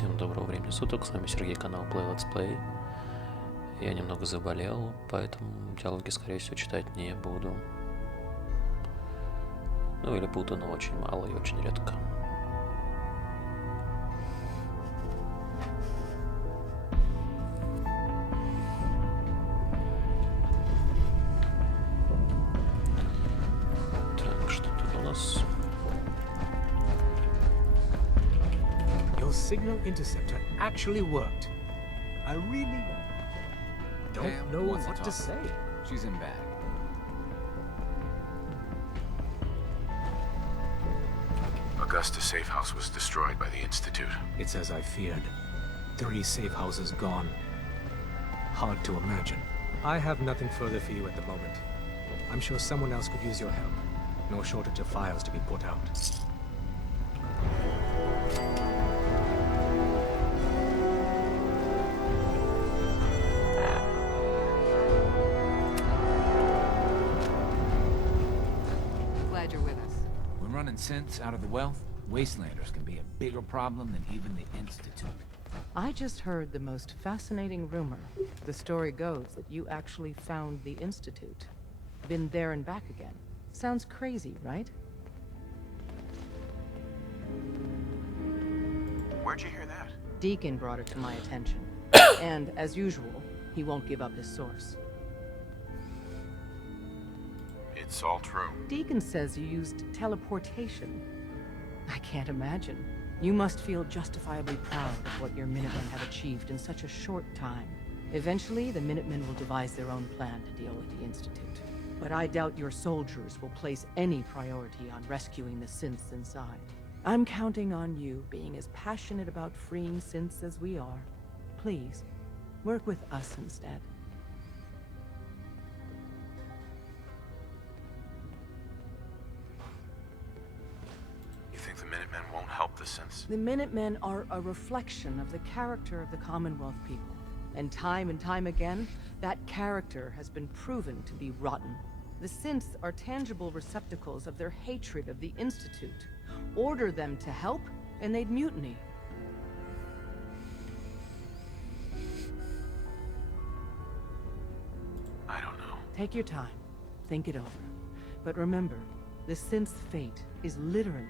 Всем доброго времени суток, с вами Сергей, канал Play. Я немного заболел, поэтому диалоги, скорее всего, читать не буду. Ну или буду, но очень мало и очень редко. Так, что тут у нас? Your signal interceptor actually worked. I really don't know what to say. She's in bag. Augusta's safe house was destroyed by the Institute. It's as I feared. 3 safe houses gone. Hard to imagine. I have nothing further for you at the moment. I'm sure someone else could use your help. No shortage of files to be put out. Glad you're with us. When running synths out of the wealth, wastelanders can be a bigger problem than even the Institute. I just heard the most fascinating rumor. The story goes that you actually found the Institute. Been there and back again. Sounds crazy, right? Where'd you hear that? Deacon brought it to my attention. And, as usual, he won't give up his source. It's all true. Deacon says you used teleportation. I can't imagine. You must feel justifiably proud of what your Minutemen have achieved in such a short time. Eventually, the Minutemen will devise their own plan to deal with the Institute. But I doubt your soldiers will place any priority on rescuing the synths inside. I'm counting on you being as passionate about freeing synths as we are. Please, work with us instead. You think the Minutemen won't help the synths? The Minutemen are a reflection of the character of the Commonwealth people. And time again, that character has been proven to be rotten. The synths are tangible receptacles of their hatred of the Institute. Order them to help, and they'd mutiny. I don't know. Take your time. Think it over. But remember, the synth's fate is literally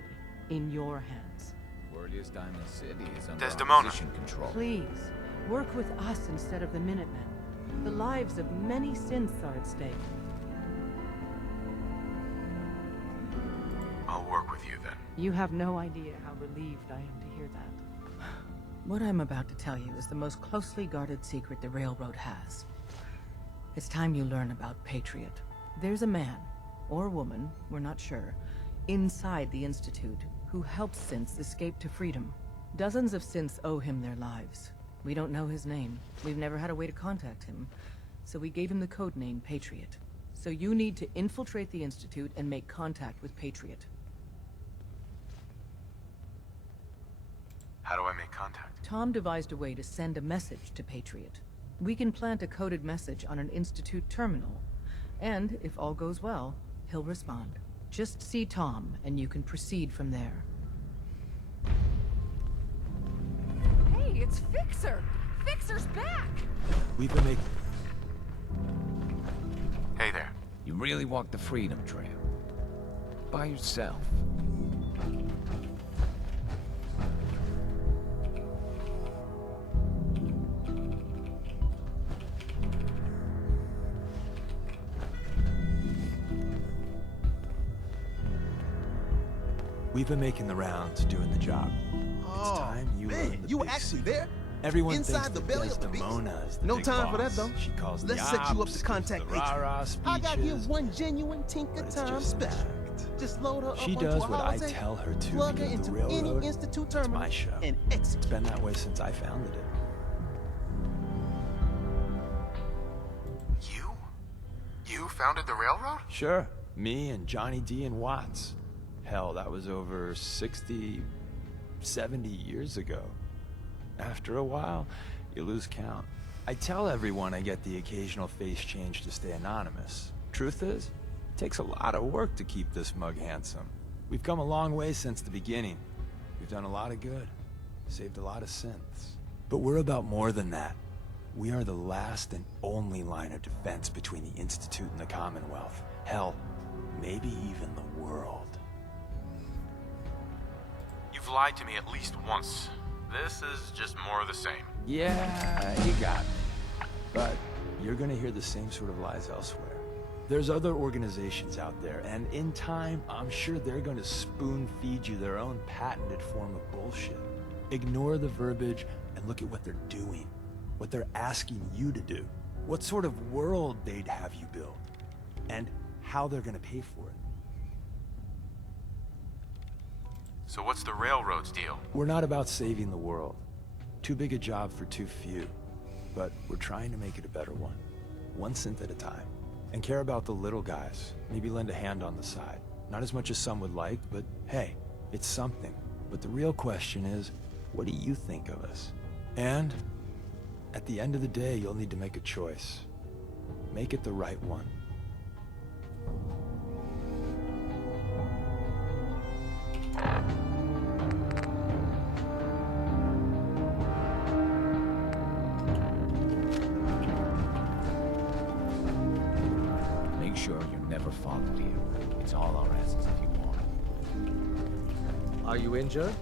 in your hands. Word is Diamond City is under Desdemona. opposition control. Please, work with us instead of the Minutemen. The lives of many synths are at stake. I'll work with you then. You have no idea how relieved I am to hear that. What I'm about to tell you is the most closely guarded secret the Railroad has. It's time you learn about Patriot. There's a man, or woman, we're not sure, inside the Institute who helps synths escape to freedom. Dozens of synths owe him their lives. We don't know his name. We've never had a way to contact him, so we gave him the codename Patriot. So you need to infiltrate the Institute and make contact with Patriot. How do I make contact? Tom devised a way to send a message to Patriot. We can plant a coded message on an Institute terminal, and if all goes well, he'll respond. Just see Tom, and you can proceed from there. Hey, it's Fixer! Fixer's back! We've been making... Hey there. You really walked the Freedom Trail. By yourself. We've been making the rounds, doing the job. Oh, time you man, learn the you were big actually secret. there? Everyone Inside thinks the that belly of the beast? Desdemona is the No big time for that, boss. though. She calls Let's the set you up ops, to contact gives the rah-rah I got here speeches, one genuine but Tinker it's Time just special. fact. Just load her up She onto does a what I holodeck, tell her to plug her because the into any railroad, Institute it's terminal, my show. and It's execute. been that way since I founded it. You founded the railroad? Sure, me and Johnny D and Watts. Hell, that was over 60, 70 years ago. After a while, you lose count. I tell everyone I get the occasional face change to stay anonymous. Truth is, it takes a lot of work to keep this mug handsome. We've come a long way since the beginning. We've done a lot of good. saved a lot of synths. But we're about more than that. We are the last and only line of defense between the Institute and the Commonwealth. Hell, maybe even the world. You've lied to me at least once. This is just more of the same. Yeah, you got it. But you're gonna hear the same sort of lies elsewhere. There's other organizations out there, and in time, I'm sure they're gonna spoon-feed you their own patented form of bullshit. Ignore the verbiage and look at what they're doing, what they're asking you to do, what sort of world they'd have you build, and how they're gonna pay for it. So what's the railroad's deal? We're not about saving the world. Too big a job for too few. But we're trying to make it a better one. One synth at a time. And care about the little guys. Maybe lend a hand on the side. Not as much as some would like, but hey, it's something. But the real question is, what do you think of us? And at the end of the day, you'll need to make a choice. Make it the right one. Make sure you're never followed here. It's all our asses if you want. Are you injured?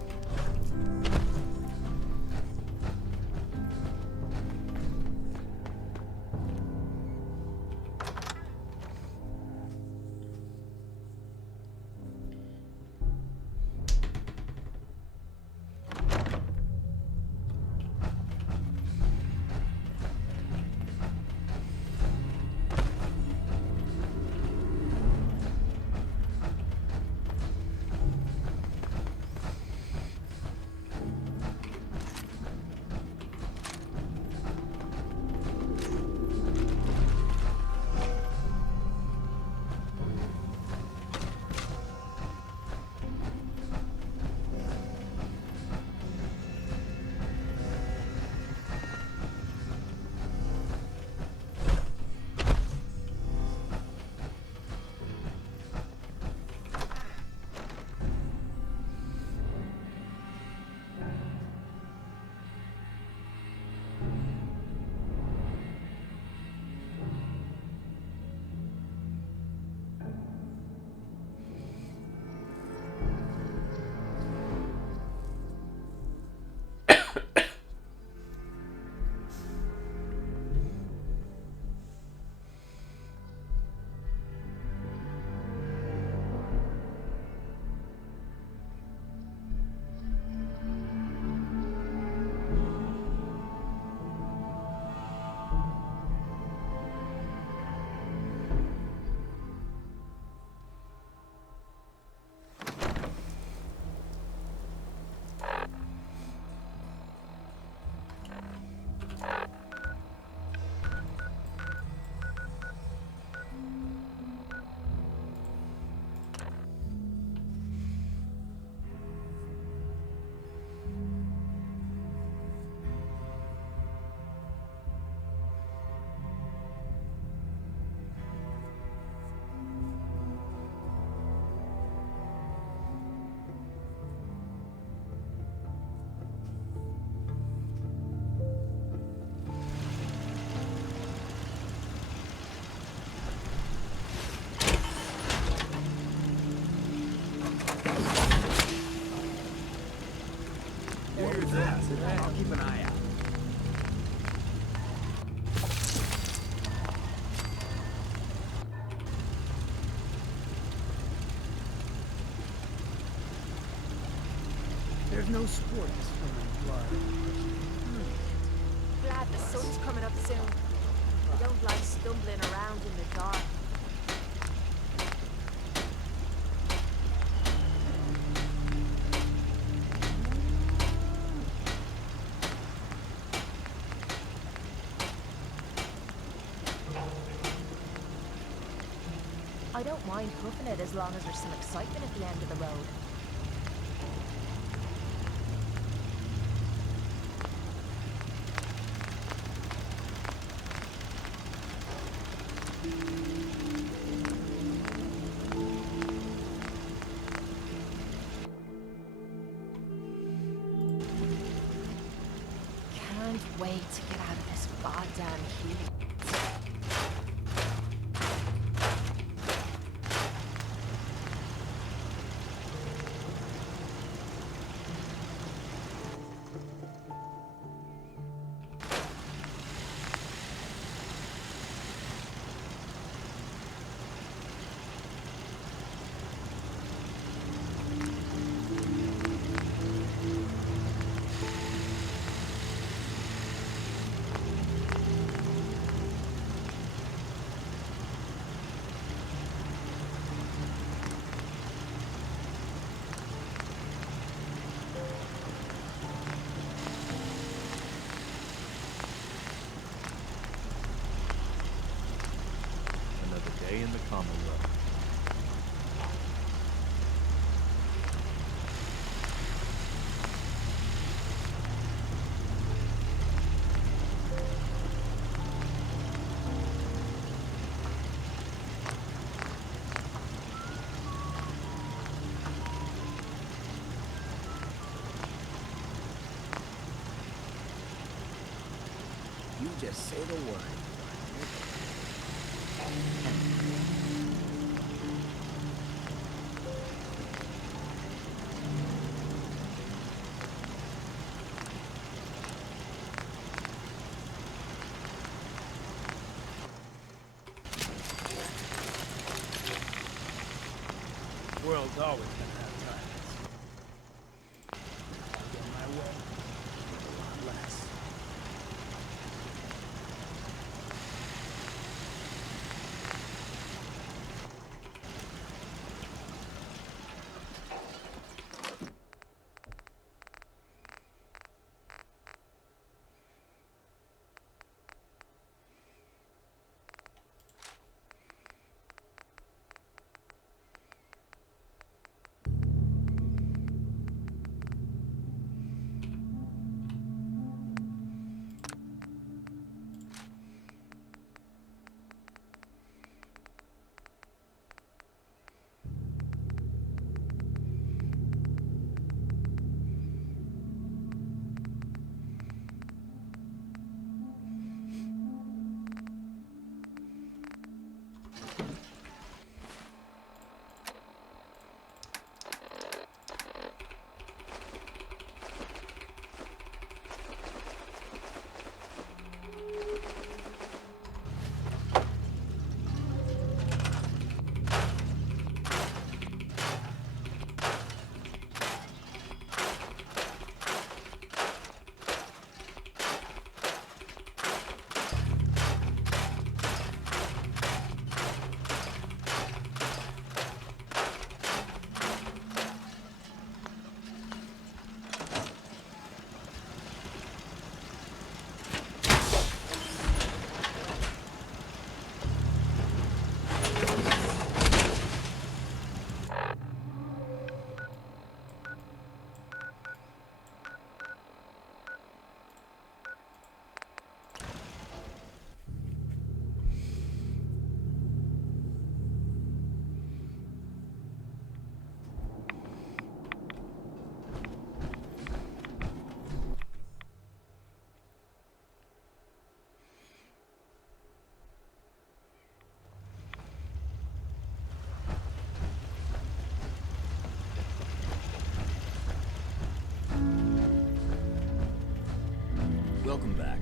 I'll keep an eye out. There's no sport to swim in blood. Glad the sun's coming up soon. I don't like stumbling around in the dark. I don't mind hoofing it as long as there's some excitement at the end of the road. can't wait to get out of this goddamn heat. Another day in the Commonwealth. You just say the word. World's always gonna have tyrants. I'll get my way. A lot less. Welcome back.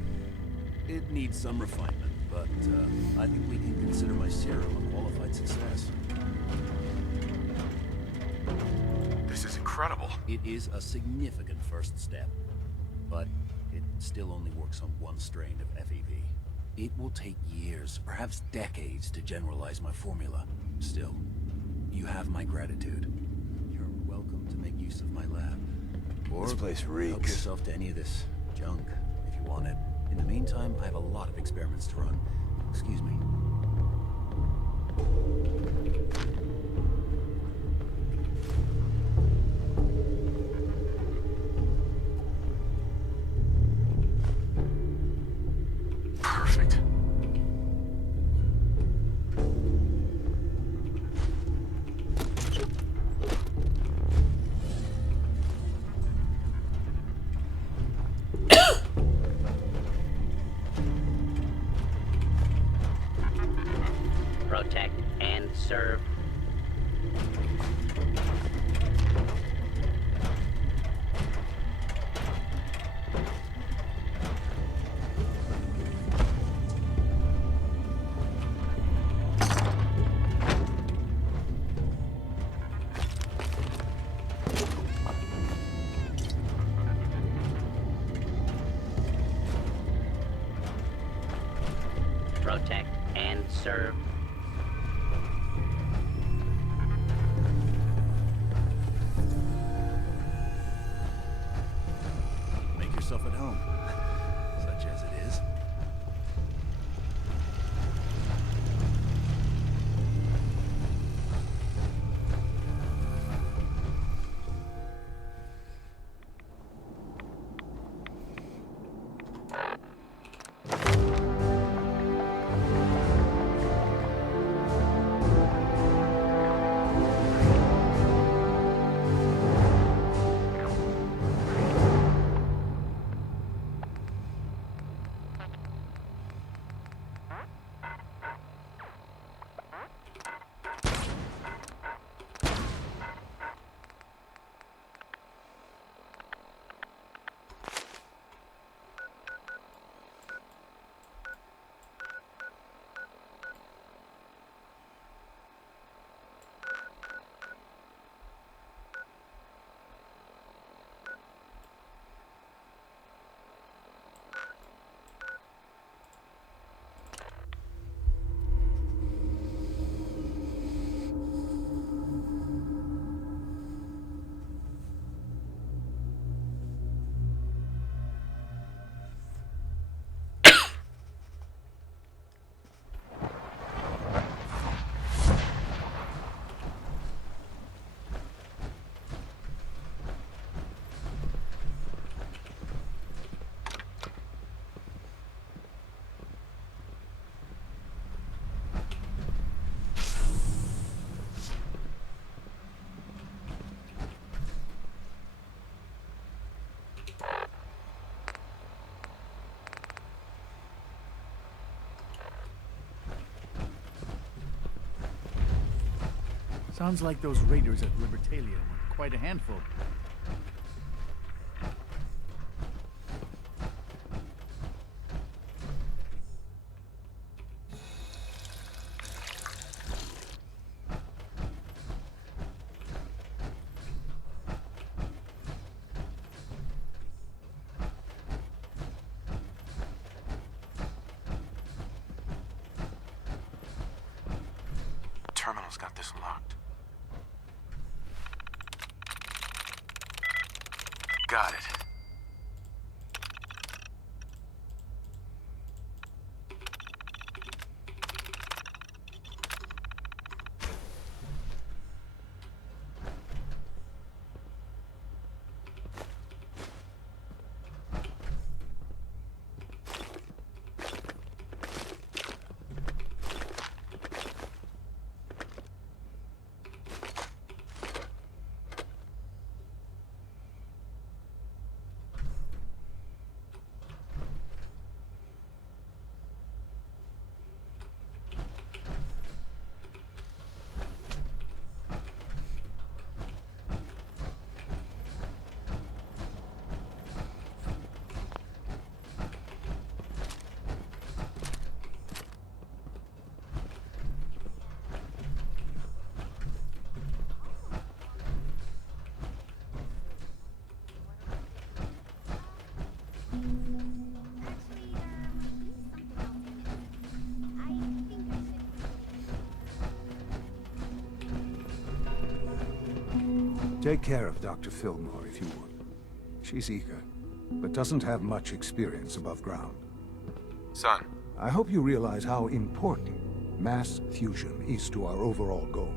It needs some refinement, but I think we can consider my serum a qualified success. This is incredible. It is a significant first step, but it still only works on one strain of FEV. It will take years, perhaps decades, to generalize my formula. Still, you have my gratitude. You're welcome to make use of my lab. Or This place help reeks. yourself to any of this junk, if you want it. In the meantime, I have a lot of experiments to run. Excuse me. Perfect. served. Protect and serve. Make yourself at home, such as it is. Sounds like those raiders at Libertalia were quite a handful. Terminal's got this locked. Got it. Take care of Dr. Fillmore if you would. She's eager, but doesn't have much experience above ground. Son. I hope you realize how important mass fusion is to our overall goal.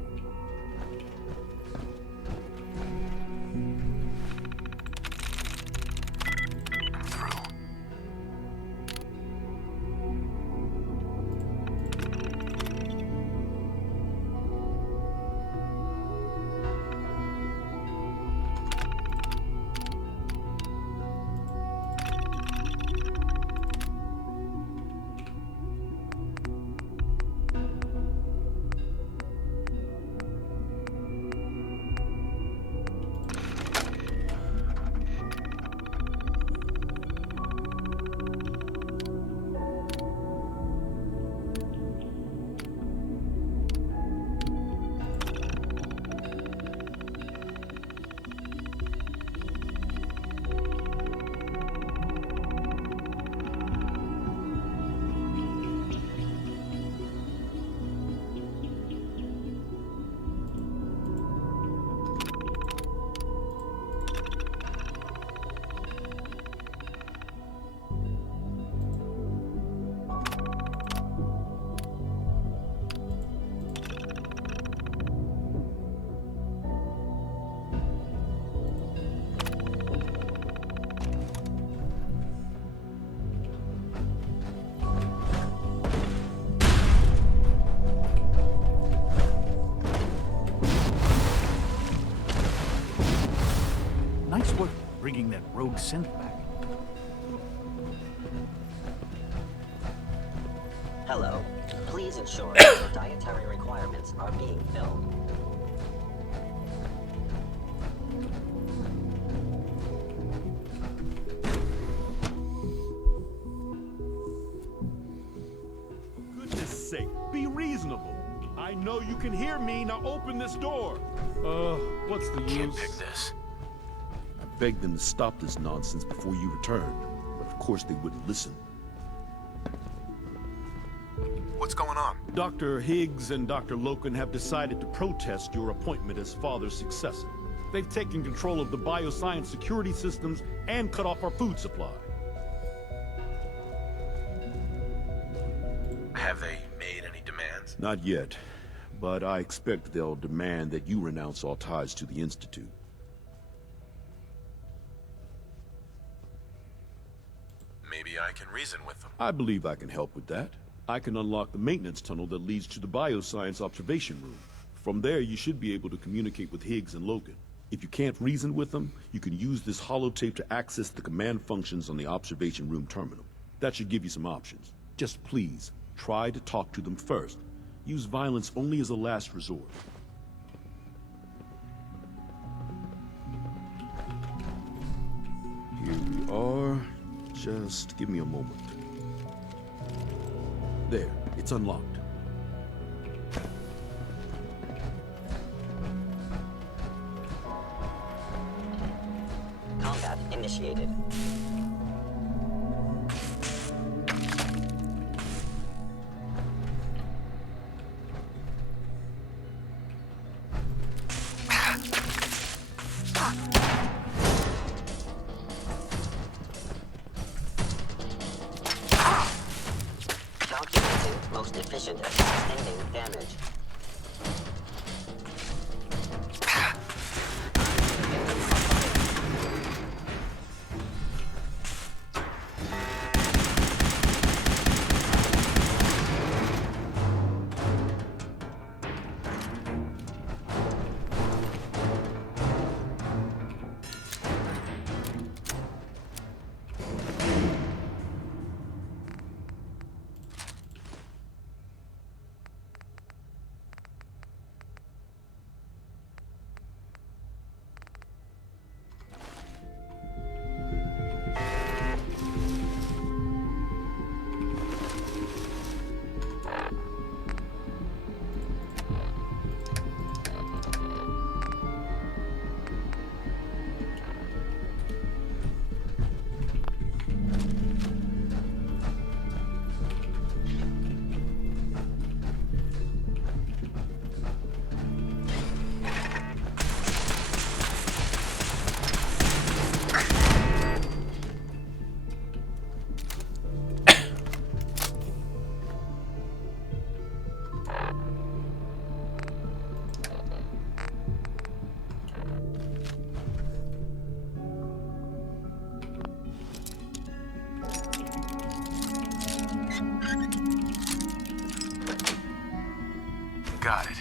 bring that rogue synth back. Hello. Please ensure that your dietary requirements are being filled. Goodness sake, be reasonable. I know you can hear me. Now open this door. What's the use? Can't pick this. I begged them to stop this nonsense before you returned, but of course they wouldn't listen. What's going on? Dr. Higgs and Dr. Loken have decided to protest your appointment as Father's successor. They've taken control of the bioscience security systems and cut off our food supply. Have they made any demands? Not yet, but I expect they'll demand that you renounce all ties to the Institute. Maybe I can reason with them. I believe I can help with that. I can unlock the maintenance tunnel that leads to the bioscience observation room. From there, you should be able to communicate with Higgs and Logan. If you can't reason with them, you can use this holotape to access the command functions on the observation room terminal. That should give you some options. Just please, try to talk to them first. Use violence only as a last resort. Here we are. Just give me a moment. There, it's unlocked. Combat initiated. Calculating most efficient attack ending damage. Got it.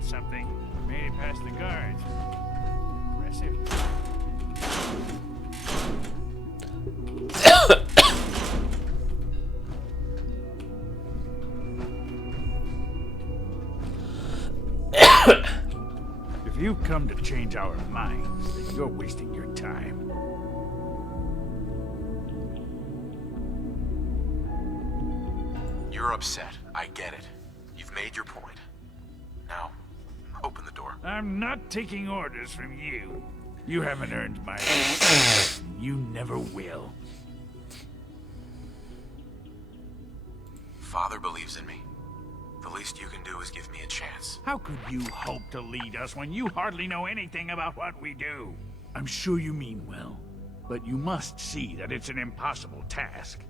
Something. Made it past the guards. Impressive. you've come to change our minds, then you're wasting your time. You're upset. I get it. You've made your point. Now, open the door. I'm not taking orders from you. You haven't earned my respect. You never will. Father believes in me. The least you can do is give me a chance. How could you hope to lead us when you hardly know anything about what we do? I'm sure you mean well, but you must see that it's an impossible task.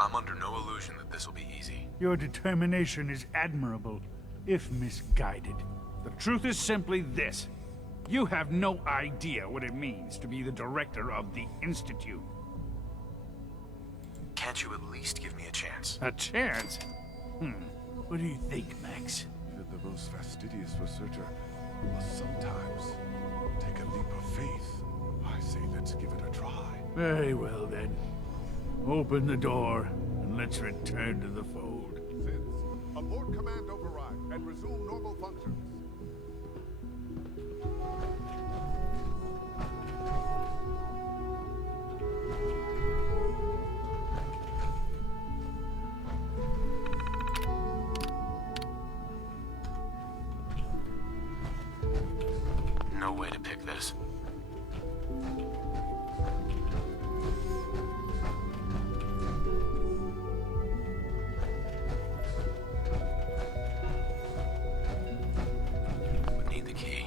I'm under no illusion that this will be easy. Your determination is admirable, if misguided. The truth is simply this. You have no idea what it means to be the director of the Institute. Can't you at least give me a chance? A chance? What do you think, Max? Even the most fastidious researcher must sometimes take a leap of faith. I say let's give it a try. Very well, then. Open the door, and let's return to the fold. Since, abort command override and resume normal functions. No way to pick this. Would need the key.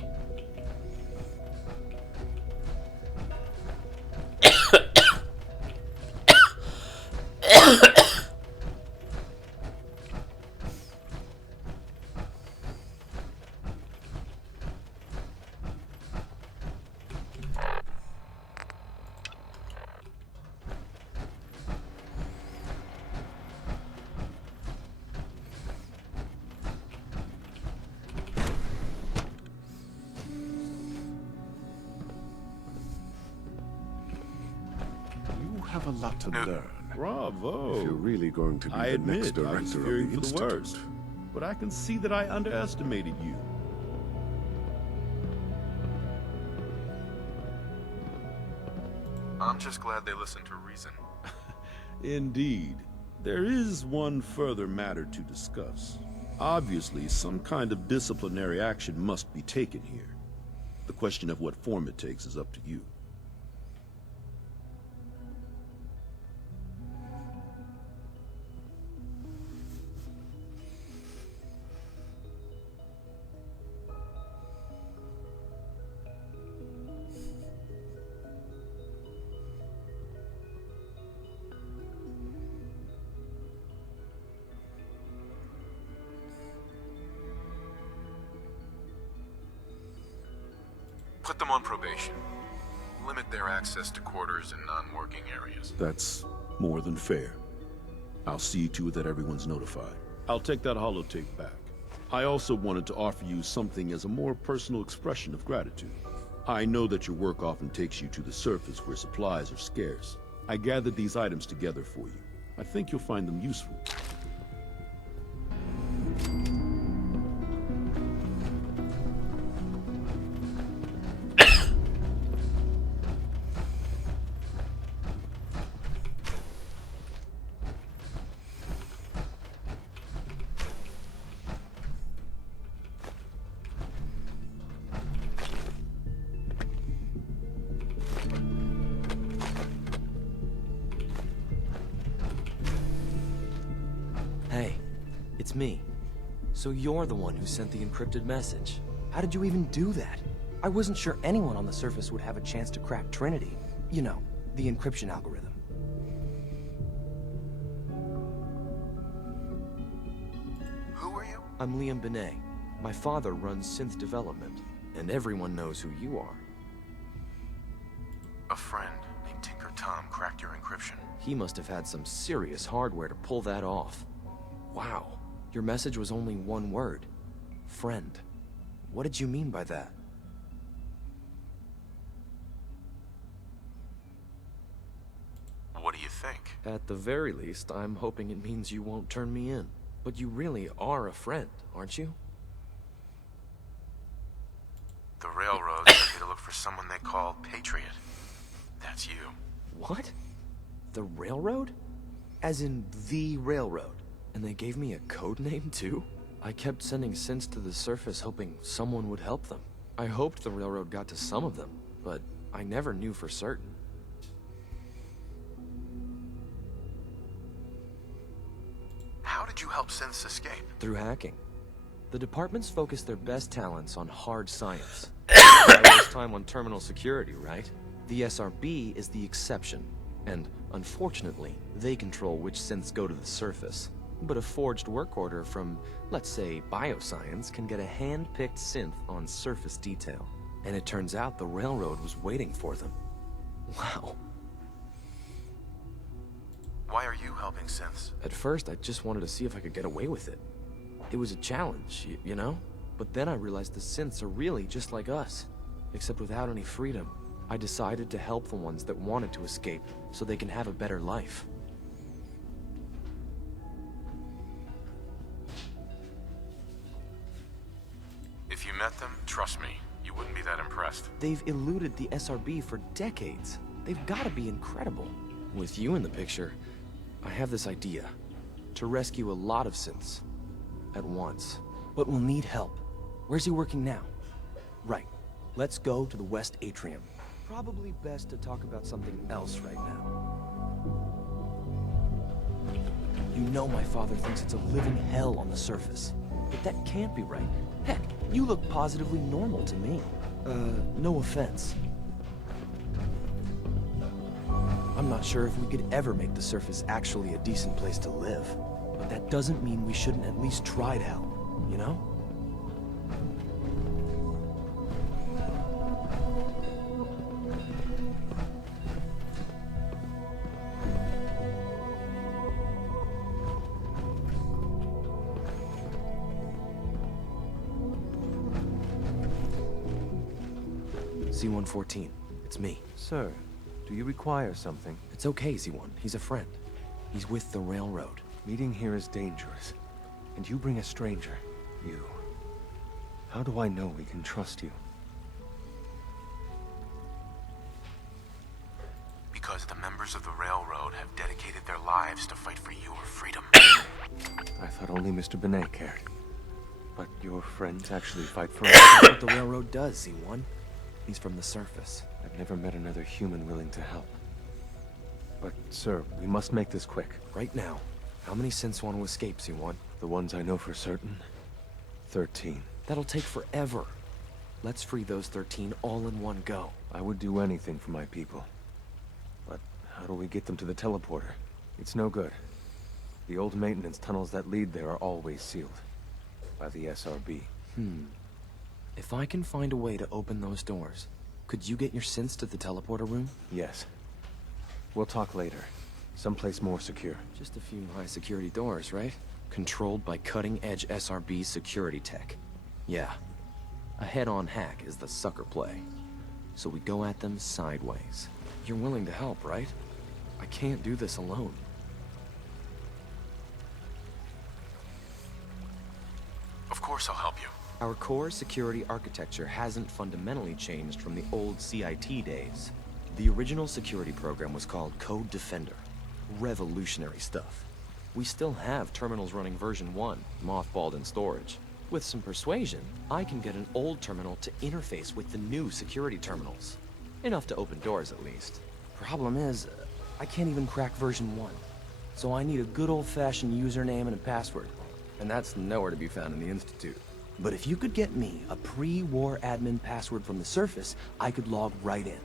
You have a lot to learn. Bravo. If you're really going to be I the admit, next I was director of fearing the for the Institute. worst, but I can see that I underestimated you. I'm just glad they listened to reason. Indeed. There is one further matter to discuss. Obviously, some kind of disciplinary action must be taken here. The question of what form it takes is up to you. Put them on probation. Limit their access to quarters and non-working areas. That's more than fair. I'll see to it that everyone's notified. I'll take that holotape back. I also wanted to offer you something as a more personal expression of gratitude. I know that your work often takes you to the surface where supplies are scarce. I gathered these items together for you. I think you'll find them useful. Hey, it's me. So you're the one who sent the encrypted message. How did you even do that? I wasn't sure anyone on the surface would have a chance to crack Trinity. You know, the encryption algorithm. Who are you? I'm Liam Benet. My father runs synth development, and everyone knows who you are. A friend named Tinker Tom cracked your encryption. He must have had some serious hardware to pull that off. Wow, your message was only one word. Friend. What did you mean by that? What do you think? think? At the very least, I'm hoping it means you won't turn me in. But you really are a friend, aren't you? The railroad sent me to look for someone they call Patriot. That's you. What? The railroad? As in the railroad? And they gave me a code name too? I kept sending synths to the surface hoping someone would help them. I hoped the railroad got to some of them, but I never knew for certain. How did you help synths escape? Through hacking. The departments focus their best talents on hard science. I waste time on terminal security, right? The SRB is the exception, and unfortunately, they control which synths go to the surface. But a forged work order from, let's say, bioscience can get a hand-picked synth on surface detail. And it turns out the railroad was waiting for them. Wow. Why are you helping synths? At first, I just wanted to see if I could get away with it. It was a challenge, you know? But then I realized the synths are really just like us, except without any freedom. I decided to help the ones that wanted to escape, so they can have a better life. If you met them, trust me, you wouldn't be that impressed. They've eluded the SRB for decades. They've got to be incredible. With you in the picture, I have this idea. To rescue a lot of synths. At once. But we'll need help. Where's he working now? Right. Let's go to the West Atrium. Probably best to talk about something else right now. You know my father thinks it's a living hell on the surface. But that can't be right. Heck, you look positively normal to me. No offense. I'm not sure if we could ever make the surface actually a decent place to live. But that doesn't mean we shouldn't at least try to help, you know? C-114, it's me. Sir, do you require something? It's okay, Z1. He's a friend. He's with the railroad. Meeting here is dangerous. And you bring a stranger. You. How do I know we can trust you? Because the members of the railroad have dedicated their lives to fight for your freedom. I thought only Mr. Benet cared. But your friends actually fight for us. That's what the railroad does, Z1. He's from the surface. I've never met another human willing to help. But, sir, we must make this quick. Right now. How many synths want to escape, Z1? The ones I know for certain? 13. That'll take forever. Let's free those 13 all in one go. I would do anything for my people. But how do we get them to the teleporter? It's no good. The old maintenance tunnels that lead there are always sealed. By the SRB. If I can find a way to open those doors, could you get your synths to the teleporter room? Yes. We'll talk later. Someplace more secure. Just a few high-security doors, right? Controlled by cutting-edge SRB security tech. Yeah. A head-on hack is the sucker play. So we go at them sideways. You're willing to help, right? I can't do this alone. Of course I'll help you. Our core security architecture hasn't fundamentally changed from the old CIT days. The original security program was called Code Defender. Revolutionary stuff. We still have terminals running version 1, mothballed in storage. With some persuasion, I can get an old terminal to interface with the new security terminals. Enough to open doors, at least. Problem is, I can't even crack version 1. So I need a good old-fashioned username and a password. And that's nowhere to be found in the Institute. But if you could get me a pre-war admin password from the surface, I could log right in.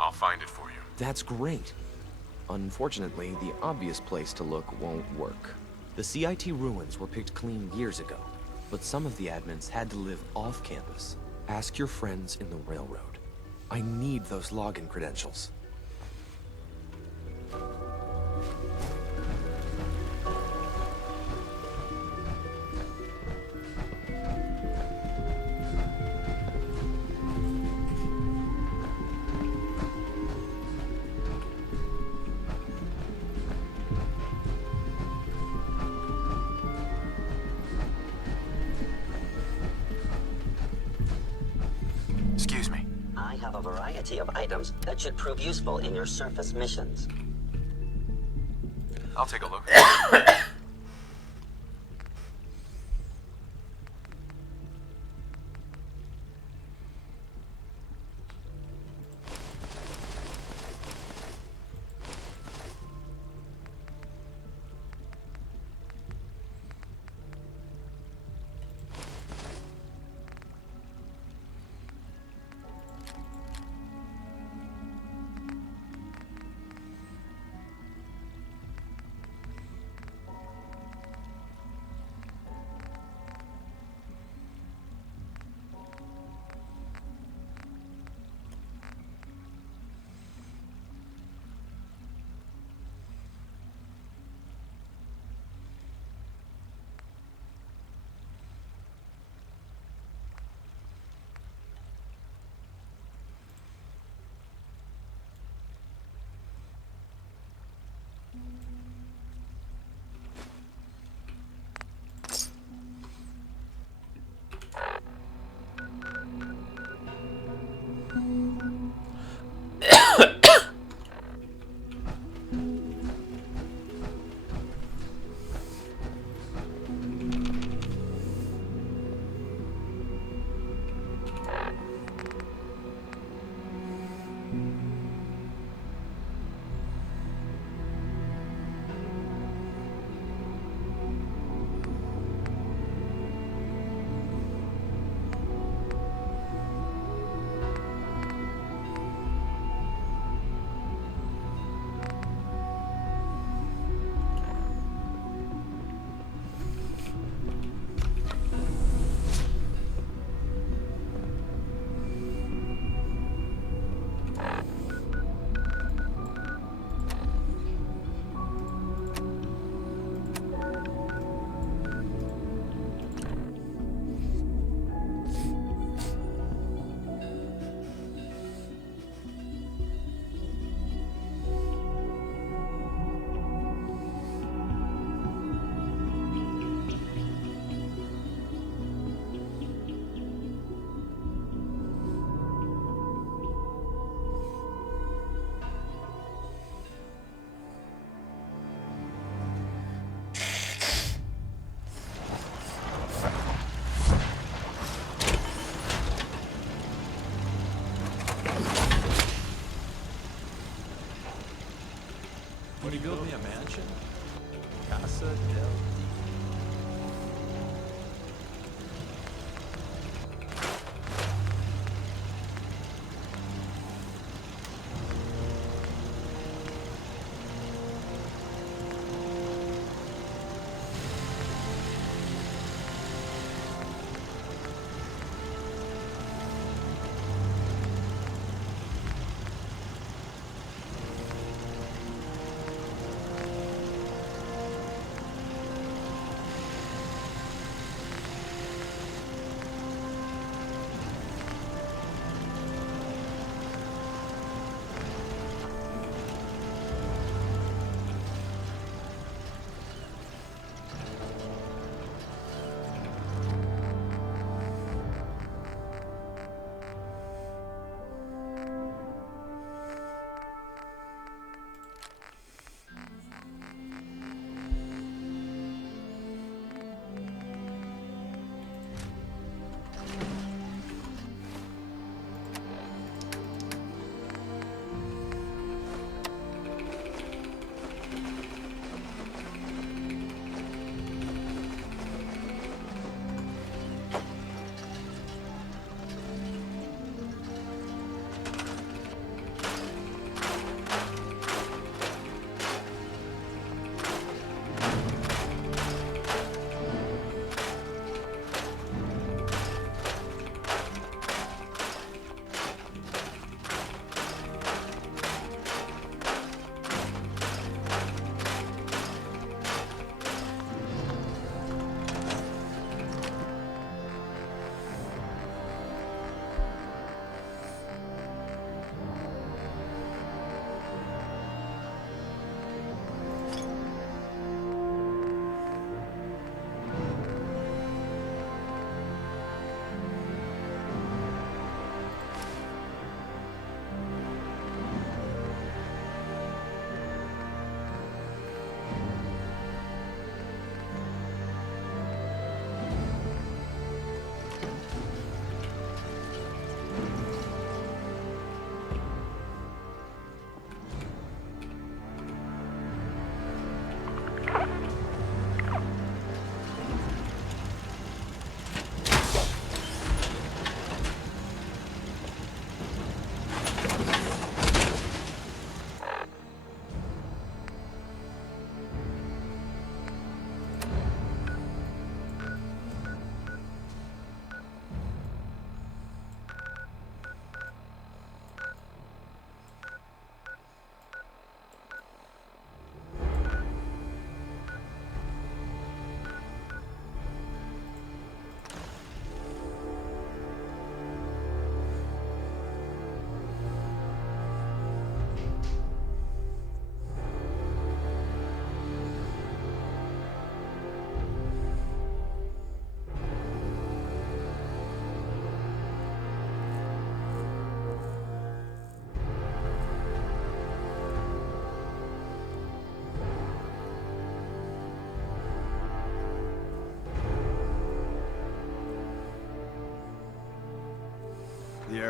I'll find it for you. That's great. Unfortunately, the obvious place to look won't work. The CIT ruins were picked clean years ago, but some of the admins had to live off campus. Ask your friends in the railroad. I need those login credentials. a variety of items that should prove useful in your surface missions. I'll take a look. Would he build me a mansion? Casa del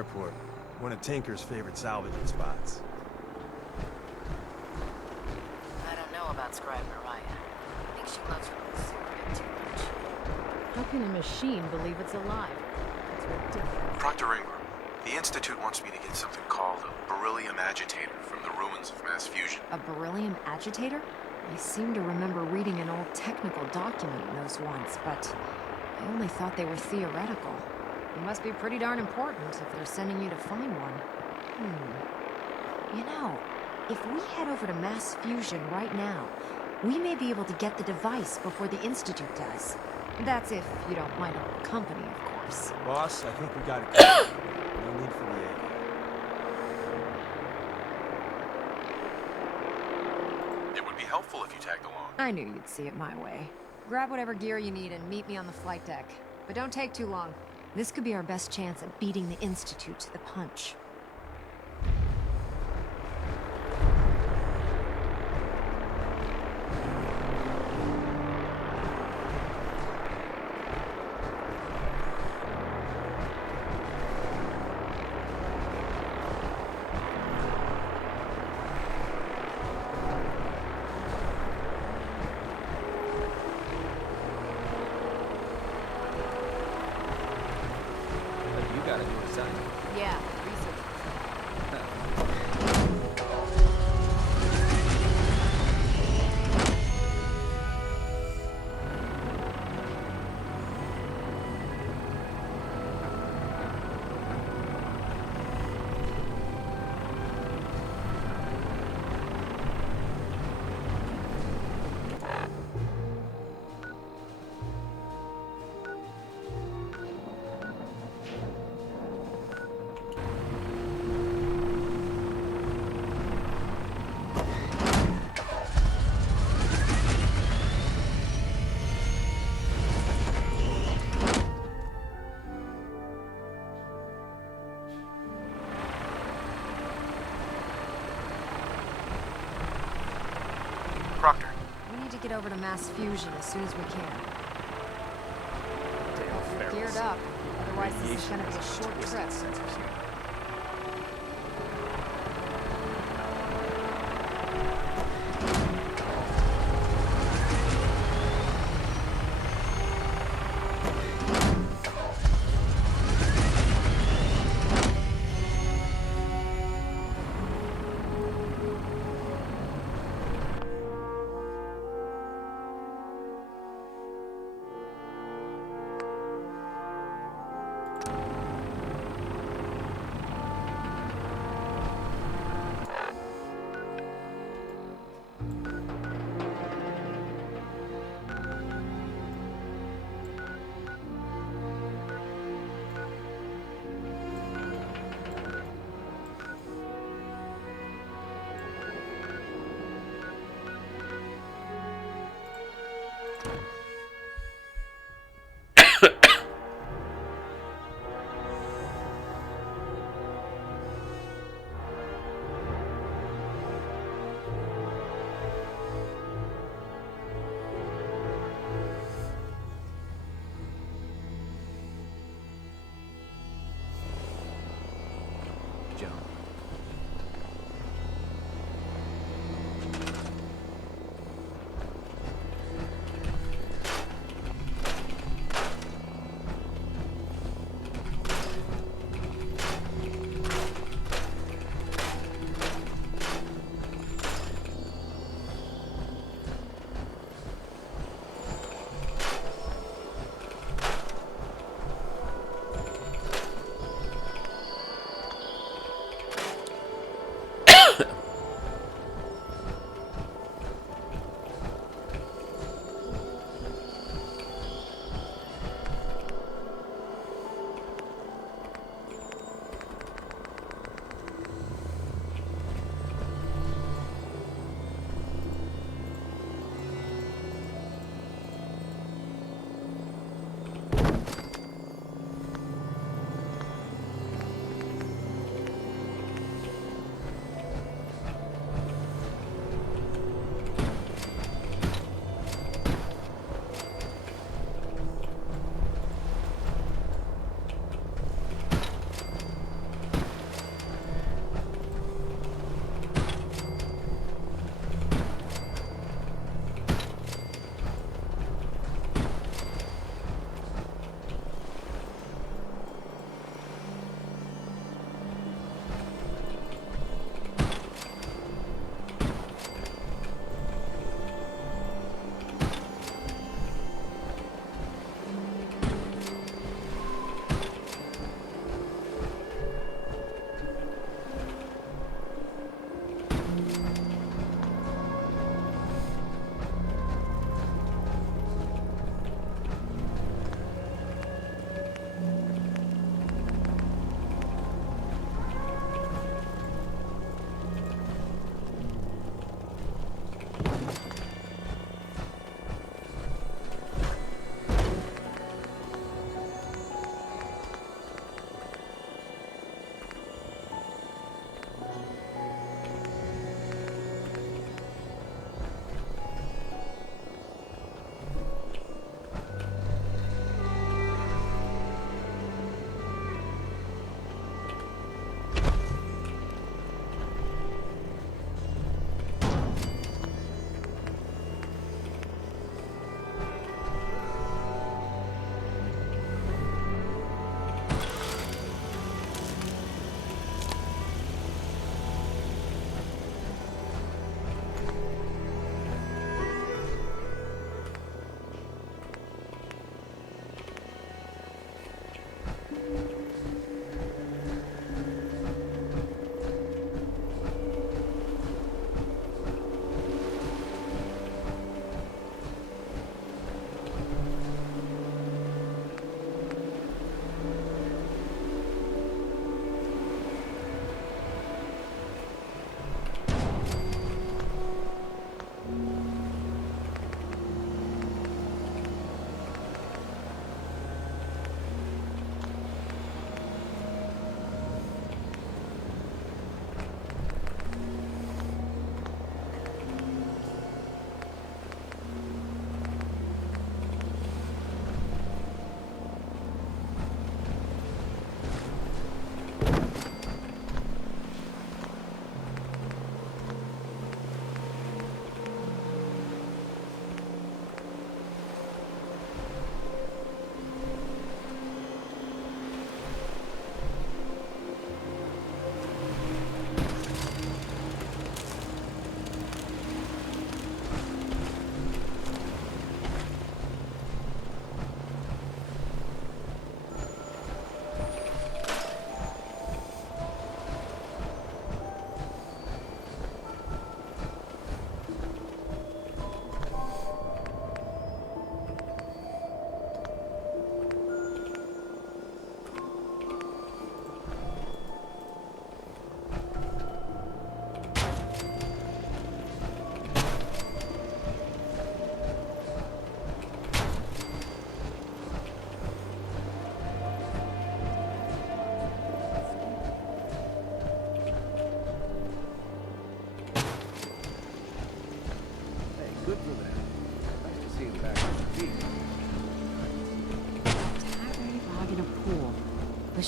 airport. One of Tinker's favorite salvaging spots. I don't know about Scribe Mariah. I think she loves her little secret too much. How can a machine believe it's alive? It's ridiculous. Proctor Ingram, the Institute wants me to get something called a beryllium agitator from the ruins of mass fusion. A beryllium agitator? I seem to remember reading an old technical document on those once, but I only thought they were theoretical. It must be pretty darn important if they're sending you to find one. You know, if we head over to mass fusion right now, we may be able to get the device before the Institute does. That's if you don't mind our company, of course. Boss, I think we got it covered. No need for the egg. It would be helpful if you tagged along. I knew you'd see it my way. Grab whatever gear you need and meet me on the flight deck. But don't take too long. This could be our best chance at beating the Institute to the punch. You gotta do a sign. Yeah, research. Proctor. We need to get over to mass fusion as soon as we can. Dale Geared up. Otherwise, this is gonna be a short trip.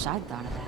Wish I'd thought of that.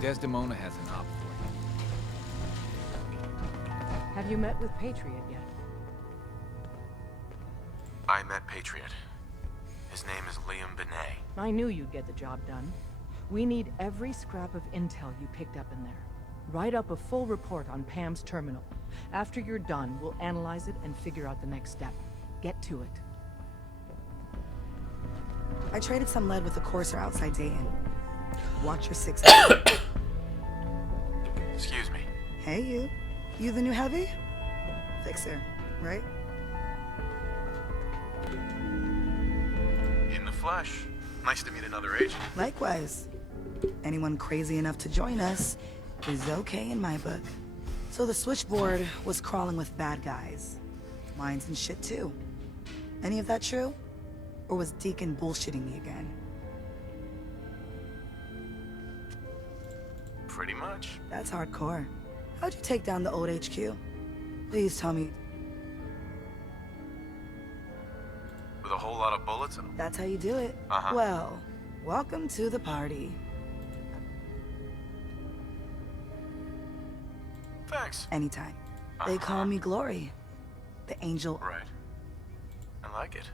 Desdemona has an op for you. Have you met with Patriot yet? I met Patriot. His name is Liam Benet. I knew you'd get the job done. We need every scrap of intel you picked up in there. Write up a full report on Pam's terminal. After you're done, we'll analyze it and figure out the next step. Get to it. I traded some lead with the courser outside Dayton. Watch your 6. Excuse me. Hey, you. You the new heavy? Fixer, right? In the flesh. Nice to meet another agent. Likewise. Anyone crazy enough to join us is okay in my book. So the switchboard was crawling with bad guys. Mines and shit too. Any of that true? Or was Deacon bullshitting me again? Pretty much. That's hardcore. How'd you take down the old HQ? Please tell me. With a whole lot of bullets in them. That's how you do it? Uh-huh. Well, welcome to the party. Thanks. Anytime. They call me Glory. The angel. Right. I like it.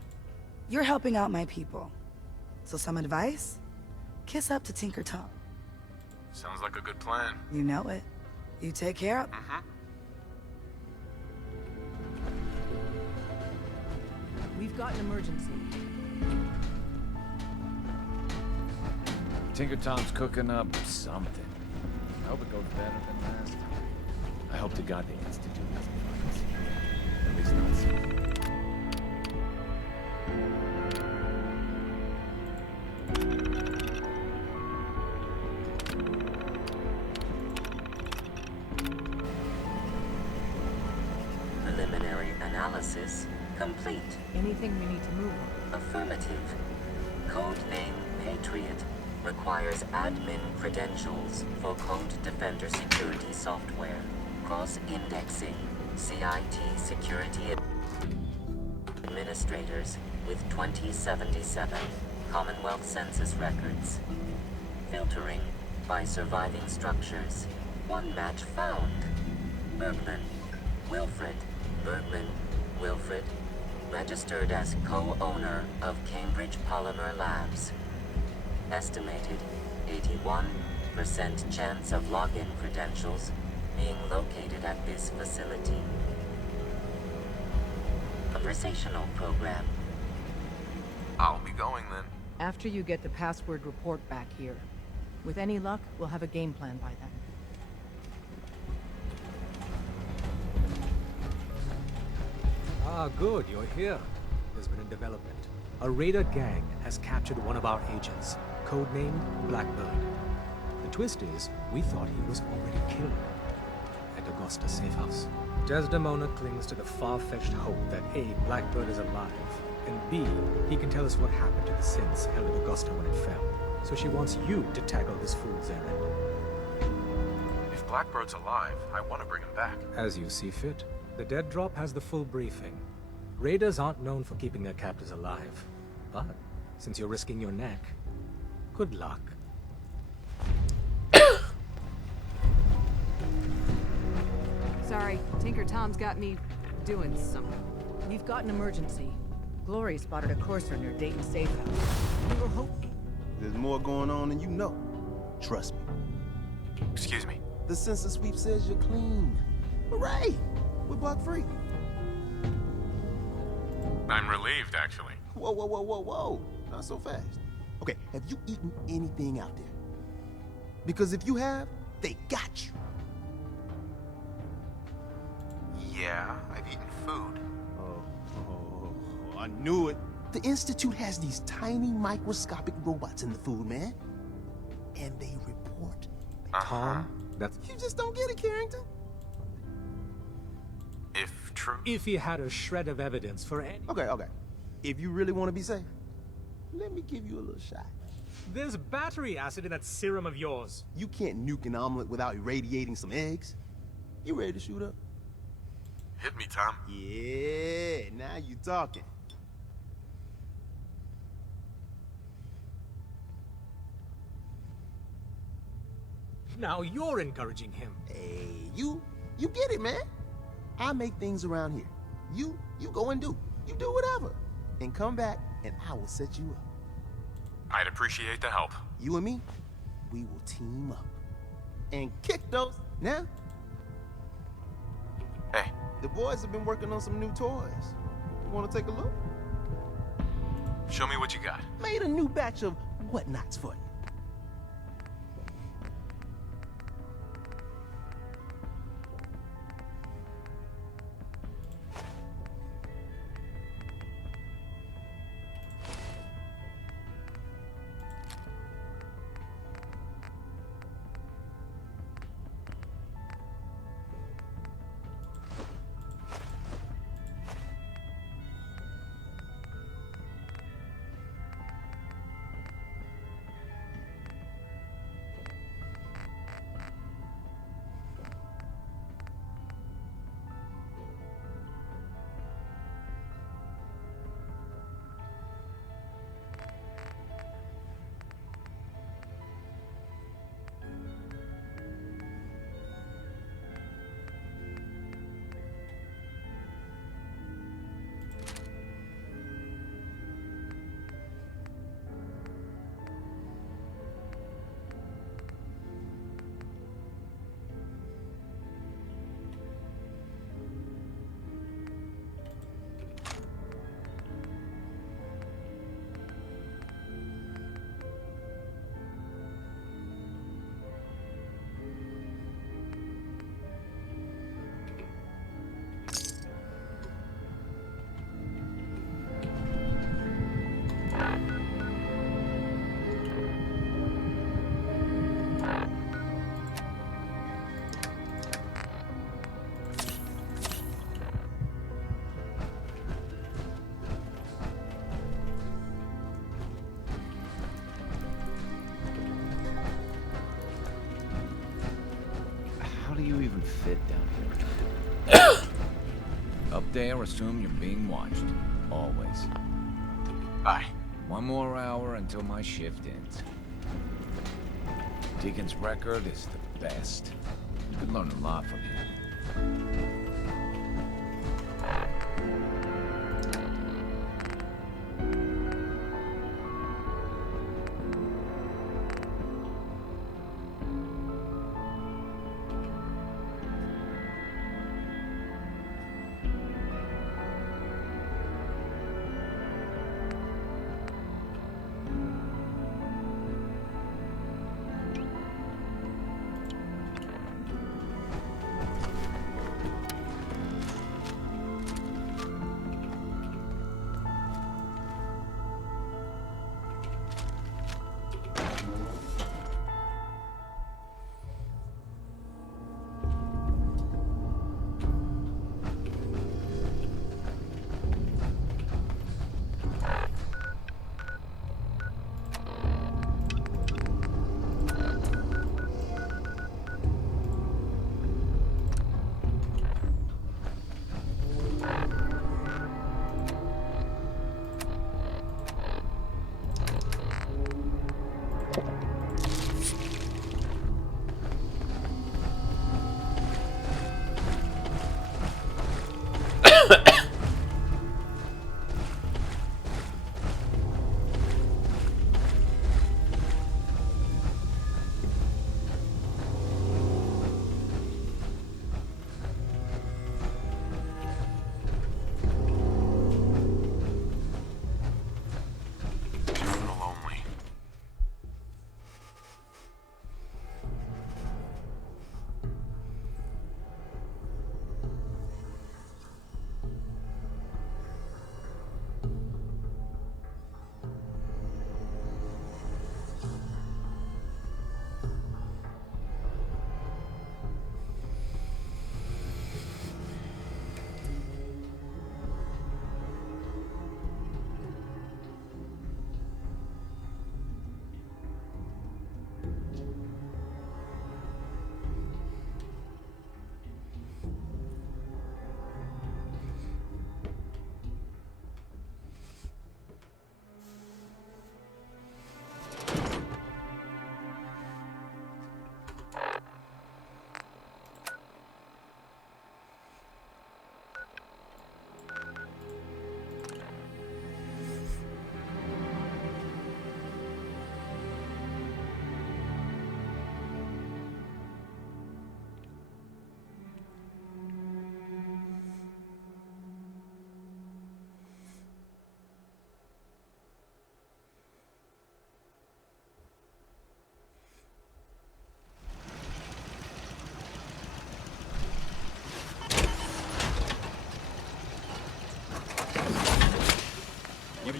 You're helping out my people. So some advice? Kiss up to Tinker Tom. Sounds like a good plan. You know it. You take care of. We've got an emergency. Tinker Tom's cooking up something. I hope it goes better than last time. I hope to God the Institute doesn't find us. At least not soon. Preliminary analysis complete. Anything we need to move on? Affirmative. Codename Patriot requires admin credentials for Code Defender security software. Cross-indexing CIT security administrators with 2077 Commonwealth Census records. Filtering by surviving structures. One match found. Bergman. Wilfred. Bergman. Wilfred. Registered as co-owner of Cambridge Polymer Labs. Estimated 81% chance of login credentials being located at this facility. Conversational program. I'll be going then. After you get the password report back here. With any luck, we'll have a game plan by then. Ah, good, you're here. There's been a development. A raider gang has captured one of our agents, codenamed Blackbird. The twist is, we thought he was already killed at Augusta's safe house. Desdemona clings to the far-fetched hope that A, Blackbird is alive, and B, he can tell us what happened to the synths held at Augusta when it fell. So she wants you to tackle this fool's errand. If Blackbird's alive, I want to bring him back. As you see fit. The Dead Drop has the full briefing. Raiders aren't known for keeping their captors alive. But, since you're risking your neck, good luck. Sorry, Tinker Tom's got me doing something. We've got an emergency. Glory spotted a courser near Dayton Safe House. We were hoping. There's more going on than you know. Trust me. Excuse me. The census sweep says you're clean. Hooray! We're bug free. I'm relieved, actually. Whoa, whoa, whoa, whoa, whoa. Not so fast. Okay, have you eaten anything out there? Because if you have, they got you. Yeah, I've eaten food. Oh, I knew it. The Institute has these tiny microscopic robots in the food, man. And they report. Tom, that's... You just don't get it, Carrington. If true. If he had a shred of evidence for any... Okay. If you really want to be safe, let me give you a little shot. There's battery acid in that serum of yours. You can't nuke an omelet without irradiating some eggs. You ready to shoot up? Hit me, Tom. Yeah, now you talking. Now you're encouraging him. Hey, you get it, man. I make things around here. You go and do. You do whatever. And come back, and I will set you up. I'd appreciate the help. You and me, we will team up. And kick those... Now? Hey. The boys have been working on some new toys. You want to take a look? Show me what you got. Made a new batch of whatnots for you. How do you even fit down here? Up there, assume you're being watched. Always. Bye. One more hour until my shift ends. Deacon's record is the best. You could learn a lot from him.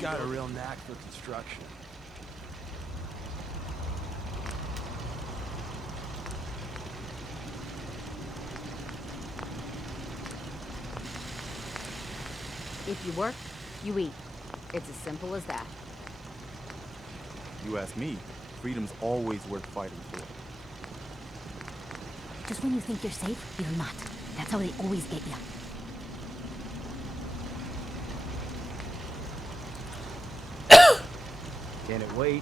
got a real knack for construction. If you work, you eat. It's as simple as that. You ask me, freedom's always worth fighting for. Just when you think you're safe, you're not. That's how they always get you. Can it wait?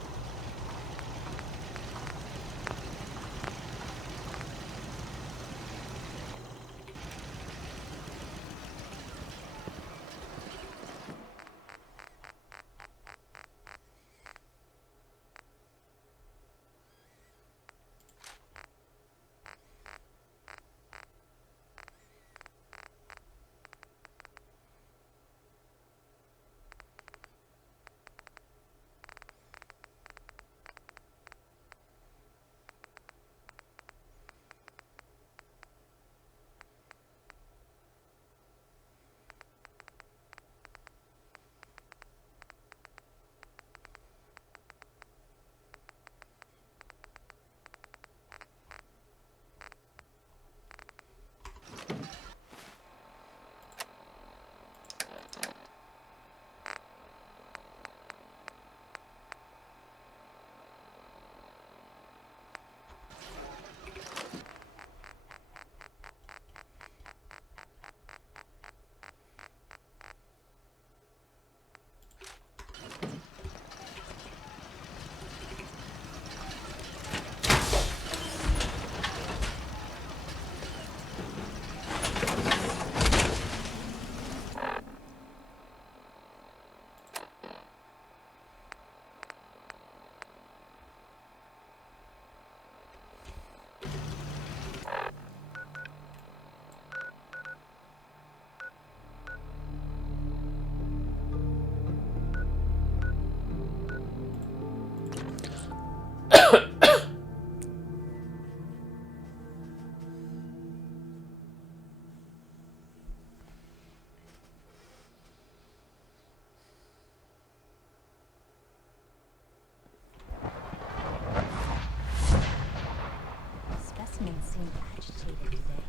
Specimens seem agitated today.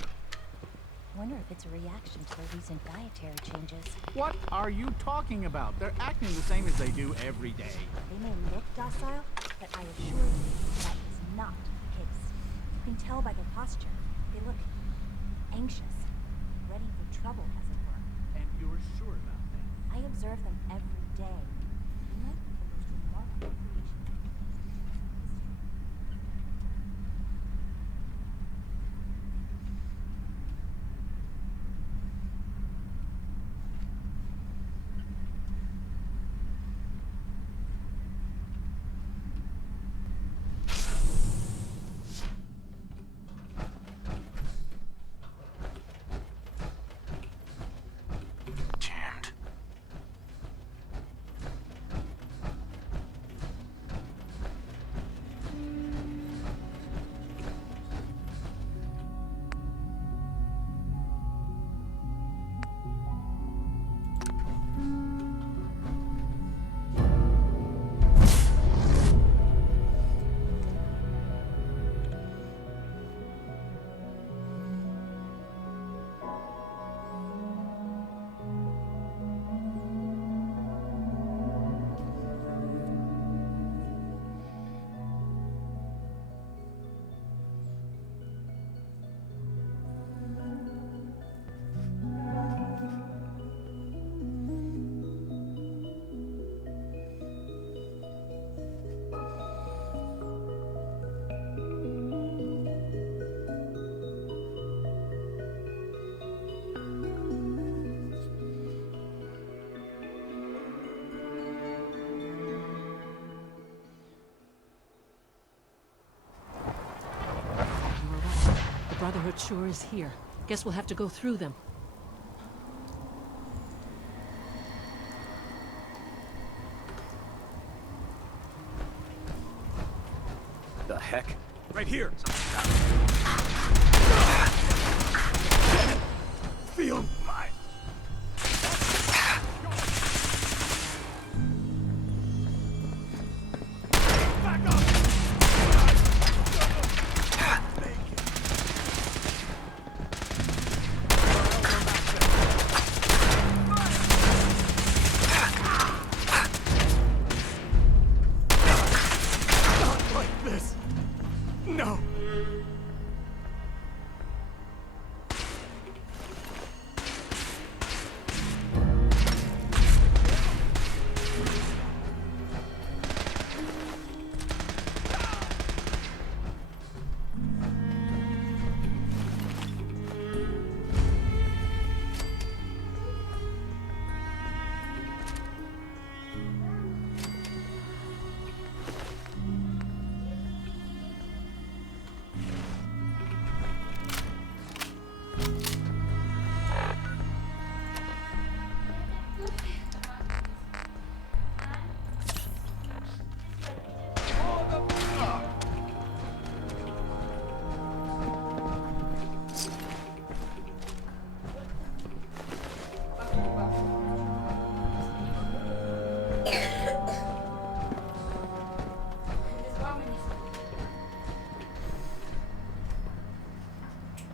I wonder if it's a reaction to their recent dietary changes. What are you talking about? They're acting the same as they do every day. They may look docile, but I assure you that is not the case. You can tell by their posture. They look anxious, ready for trouble, as it were. And you're sure about that? I observe them every day. They might be the most remarkable creation of history. Jammed. The Brotherhood sure is here. Guess we'll have to go through them. The heck? Right here! Feel my... No!